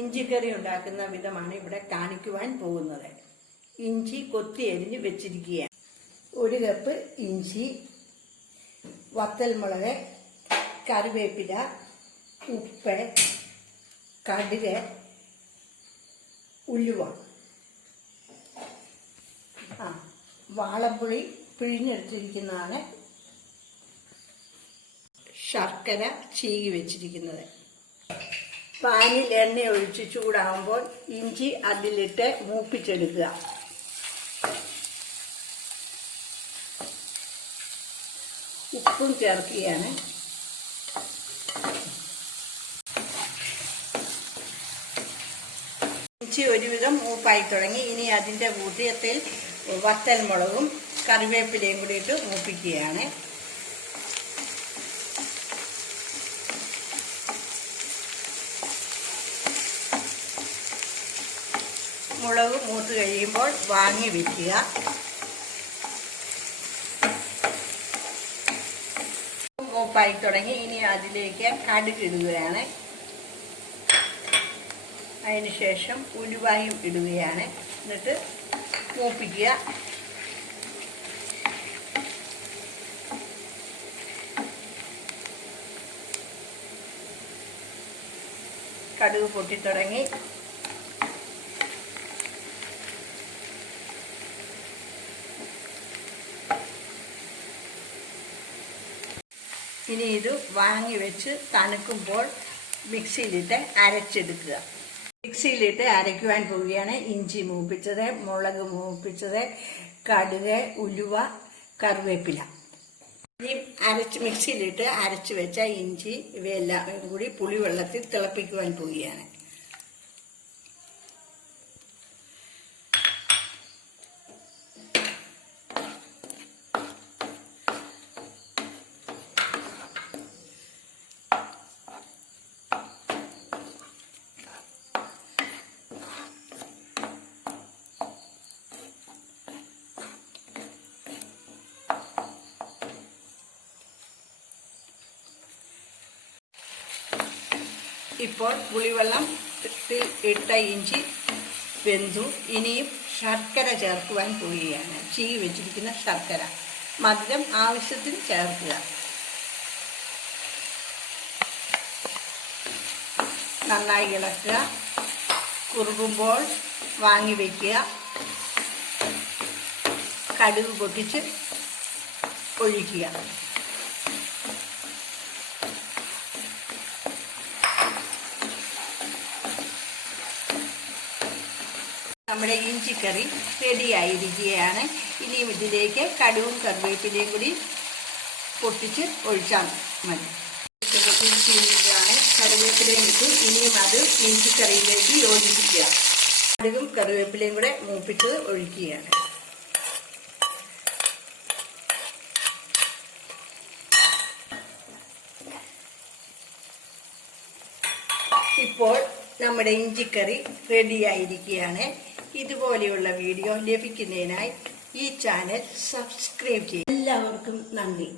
ഇഞ്ചിക്കറി ഉണ്ടാക്കുന്ന വിധമാണ് ഇവിടെ കാണിക്കുവാൻ പോകുന്നത്. ഇഞ്ചി കൊത്തി അരിഞ്ഞ് വെച്ചിരിക്കുക. 1 കപ്പ് ഇഞ്ചി, വത്തൽമുളക്, കറിവേപ്പില, ഉപ്പ്, കടുക്, ഉലുവ, വാളംപുളി പിഴിഞ്ഞെടുത്തിരിക്കുന്നതാണ്, ശർക്കര ചീകി വെച്ചിരിക്കുന്നത്. പാനിൽ എണ്ണ ഒഴിച്ച് ചൂടാകുമ്പോൾ ഇഞ്ചി അതിലിട്ട് മൂപ്പിച്ചെടുക്കുക. ഉപ്പും ചേർക്കുകയാണ്. ഇഞ്ചി ഒരുവിധം മൂപ്പായി തുടങ്ങി. ഇനി അതിൻ്റെ കൂട്ടത്തിൽ വത്തൽമുളകും കറിവേപ്പിലയും കൂടി ഇട്ട് മൂപ്പിക്കുകയാണ്. മുളക് മൂത്ത് കഴിയുമ്പോൾ വാങ്ങി വെക്കുക. മൂപ്പായി തുടങ്ങി. ഇനി അതിലേക്ക് കടുക് ഇടുകയാണ്. അതിനുശേഷം ഉലുവയും ഇടുകയാണ്. എന്നിട്ട് മൂപ്പിക്കുക. കടുക് പൊട്ടിത്തുടങ്ങി. ഇനി ഇത് വാങ്ങി വെച്ച് തണുക്കുമ്പോൾ മിക്സിയിലിട്ട് അരച്ചെടുക്കുക. മിക്സിയിലിട്ട് അരയ്ക്കുവാൻ പോവുകയാണ്. ഇഞ്ചി മൂപ്പിച്ചത്, മുളക് മൂപ്പിച്ചത്, കടുക്, ഉലുവ, കറിവേപ്പില. ഇനി മിക്സിയിലിട്ട് അരച്ച് വെച്ച ഇഞ്ചി ഇവയെല്ലാം കൂടി പുളിവെള്ളത്തിൽ തിളപ്പിക്കുവാൻ പോവുകയാണ്. ഇപ്പോൾ പുളിവെള്ളത്തിൽ ഇട്ട ഇഞ്ചി വെന്തു. ഇനിയും ശർക്കര ചേർക്കുവാൻ പോവുകയാണ്. ചീകി വെച്ചിരിക്കുന്ന ശർക്കര. മധുരം ആവശ്യത്തിന് ചേർക്കുക. നന്നായി ഇളക്കുക. കുറുകുമ്പോൾ വാങ്ങി വയ്ക്കുക. കടുക് പൊട്ടിച്ച് ഒഴിക്കുക. നമ്മുടെ ഇഞ്ചിക്കറി റെഡിയായിരിക്കുകയാണ്. ഇനിയും ഇതിലേക്ക് കടുകും കറിവേപ്പിലയും കൂടി പൊട്ടിച്ച് ഒഴിച്ചാൽ മതി. കറിവേപ്പിലയും ഇട്ട് ഇനിയും അത് ഇഞ്ചിക്കറിയിലേക്ക് യോജിപ്പിക്കുക. കടുകും കറിവേപ്പിലയും കൂടെ മൂപ്പിച്ച് ഒഴിക്കുകയാണ്. ഇപ്പോൾ നമ്മുടെ ഇഞ്ചിക്കറി റെഡിയായിരിക്കുകയാണ്. ഇതുപോലെയുള്ള വീഡിയോ ലഭിക്കുന്നതിനായി ഈ ചാനൽ സബ്സ്ക്രൈബ് ചെയ്യുക. എല്ലാവർക്കും നന്ദി.